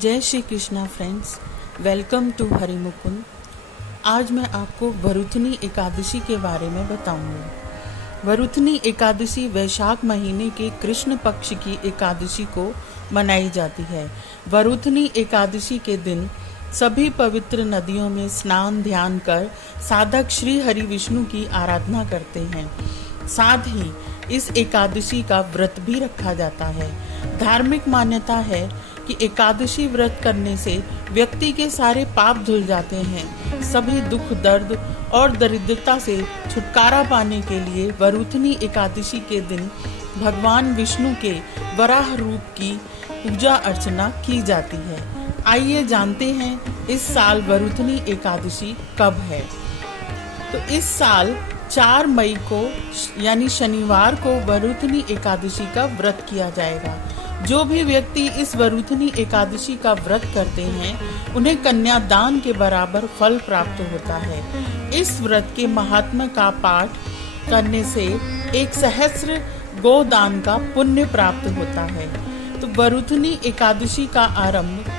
जय Shri Krishna friends, welcome to Hari Mukund. आज मैं आपको वरुथनी एकादशी के बारे में बताऊंगी। वरुथनी एकादशी वैशाख महीने के कृष्ण पक्ष की एकादशी को मनाई जाती है। वरुथनी एकादशी के दिन सभी पवित्र नदियों में स्नान ध्यान कर साधक श्री हरि विष्णु की आराधना करते हैं। साथ ही इस एकादशी का व्रत भी रखा जाता है। धार्मिक मान्यता है कि एकादशी व्रत करने से व्यक्ति के सारे पाप धुल जाते हैं। सभी दुख दर्द और दरिद्रता से छुटकारा पाने के लिए वरुथनी एकादशी के दिन भगवान विष्णु के वराह रूप की पूजा अर्चना की जाती है। आइए जानते हैं इस साल वरुथनी एकादशी कब है। तो इस साल 4 मई को यानी शनिवार को वरुथनी एकादशी का व्रत किया जाएगा। जो भी व्यक्ति इस वरुथनी एकादशी का व्रत करते हैं उन्हें कन्यादान के बराबर फल प्राप्त होता है। इस व्रत के महात्म्य का पाठ करने से 1 सहस्र गोदान का पुण्य प्राप्त होता है। तो वरुथनी एकादशी का आरंभ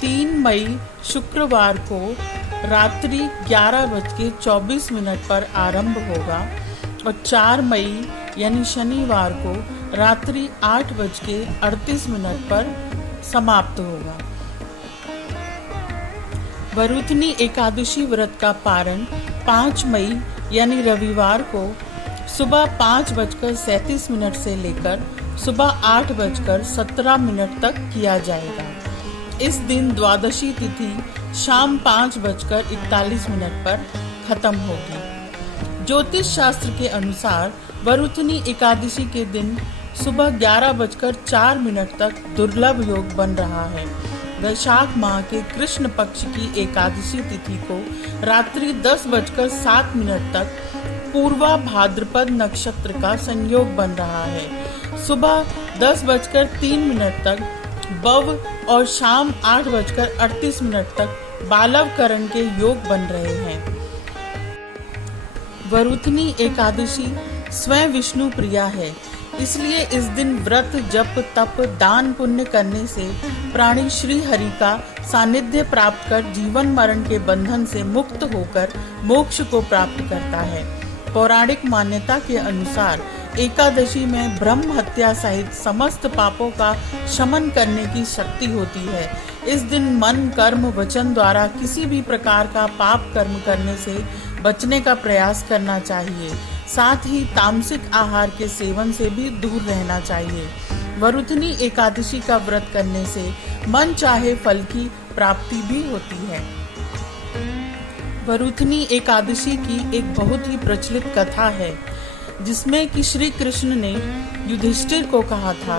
3 मई शुक्रवार को रात्रि 11:24 पर आरंभ होगा और 4 मई यानी शनिवार को रात्रि 8:38 पर समाप्त होगा। वरुथनी एकादशी व्रत का पारण 5 मई यानी रविवार को सुबह 5:37 से लेकर सुबह 8:17 तक किया जाएगा। इस दिन द्वादशी तिथि शाम 5:41 पर खत्म होगी। ज्योतिष शास्त्र के अनुसार वरुथनी एकादशी के दिन सुबह 11:04 तक दुर्लभ योग बन रहा है। वैशाख माह के कृष्ण पक्ष की एकादशी तिथि को रात्रि 10:07 तक पूर्वा भाद्रपद नक्षत्र का संयोग बन रहा है। सुबह 10:03 तक बव और शाम 8:38 तक बालव करण के योग बन रहे हैं। वरुथनी एकादशी स्वयं विष्णु प्रिया है, इसलिए इस दिन व्रत जप तप दान पुण्य करने से प्राणी श्री हरि का सानिध्य प्राप्त कर जीवन मरण के बंधन से मुक्त होकर मोक्ष को प्राप्त करता है। पौराणिक मान्यता के अनुसार एकादशी में ब्रह्म हत्या सहित समस्त पापों का शमन करने की शक्ति होती है। इस दिन मन कर्म वचन द्वारा किसी भी प्रकार का पाप कर्म करने से बचने का प्रयास करना चाहिए। साथ ही तामसिक आहार के सेवन से भी दूर रहना चाहिए। वरुथनी एकादशी का व्रत करने से मन चाहे फल की प्राप्ति भी होती है। वरुथनी एकादशी की एक बहुत ही प्रचलित कथा है, जिसमें कि श्री कृष्ण ने युधिष्ठिर को कहा था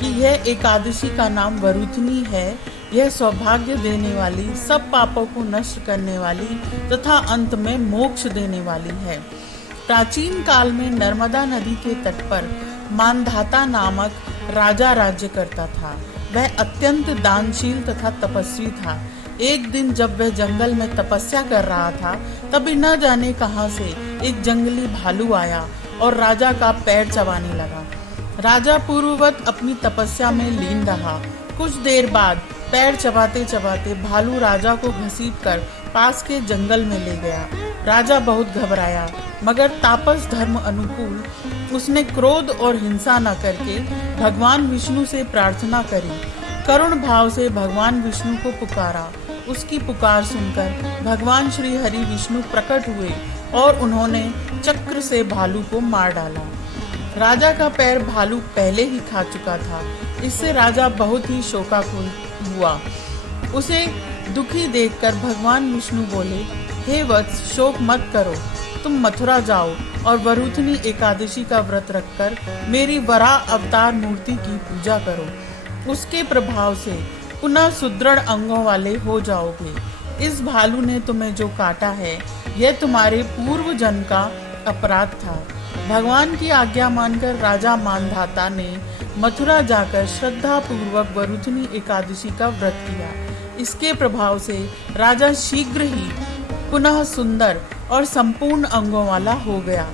कि यह एकादशी का नाम वरुथनी है। यह सौभाग्य देने वाली, सब पापों को नष्ट करने वाली तथा अंत में मोक्ष देने वाली है। प्राचीन काल में नर्मदा नदी के तट पर मानधाता नामक राजा राज्य करता था। वह अत्यंत दानशील तथा तपस्वी था। एक दिन जब वह जंगल में तपस्या कर रहा था, तभी न जाने कहां से एक जंगली भालू आया और राजा का पैर चबाने लगा। राजा पूर्ववत अपनी तपस्या में लीन रहा। कुछ देर बाद पैर चबाते चबाते भालू राजा को घसीटकर पास के जंगल में ले गया। राजा बहुत घबराया, मगर तापस धर्म अनुकूल उसने क्रोध और हिंसा न करके भगवान विष्णु से प्रार्थना करी। करुण भाव से भगवान विष्णु को पुकारा। उसकी पुकार सुनकर भगवान श्री हरि विष्णु प्रकट हुए और उन्होंने चक्र से भालू को मार डाला। राजा का पैर भालू पहले ही खा चुका था। इससे राजा बहुत ही शोकाकुल हुआ। उसे दुखी देखकर भगवान विष्णु बोले, हे वत्स, शोक मत करो, तुम मथुरा जाओ और वरुथनी एकादशी का व्रत रखकर मेरी वराह अवतार मूर्ति की पूजा करो। उसके प्रभाव से पुनः सुदृढ़ अंगों वाले हो जाओगे। इस भालू ने तुम्हें जो काटा है, यह तुम्हारे पूर्व जन्म का अपराध था। भगवान की आज्ञा मानकर राजा मानधाता ने मथुरा जाकर श्रद्धा पूर्वक वरुथनी एकादशी का व्रत किया। इसके प्रभाव से राजा शीघ्र ही पुनः सुंदर और संपूर्ण अंगों वाला हो गया।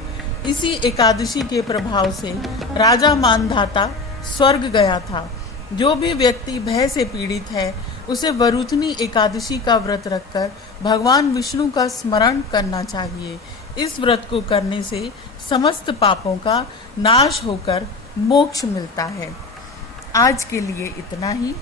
इसी एकादशी के प्रभाव से राजा मानधाता स्वर्ग गया था। जो भी व्यक्ति भय से पीड़ित है उसे वरुथनी एकादशी का व्रत रखकर भगवान विष्णु का स्मरण करना चाहिए। इस व्रत को करने से समस्त पापों का नाश होकर मोक्ष मिलता है। आज के लिए इतना ही।